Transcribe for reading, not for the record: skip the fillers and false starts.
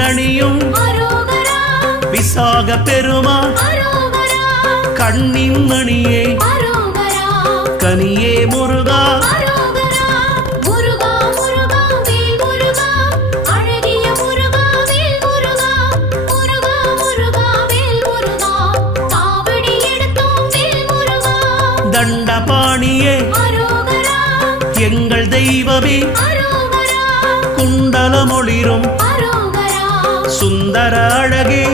தேரணியும் விசாக பெருமான் கண்ணின் மணியே கனியே முருகா தண்டபாணியே எங்கள் தெய்வமே குண்டலமொளிரும் சுந்தர அழகே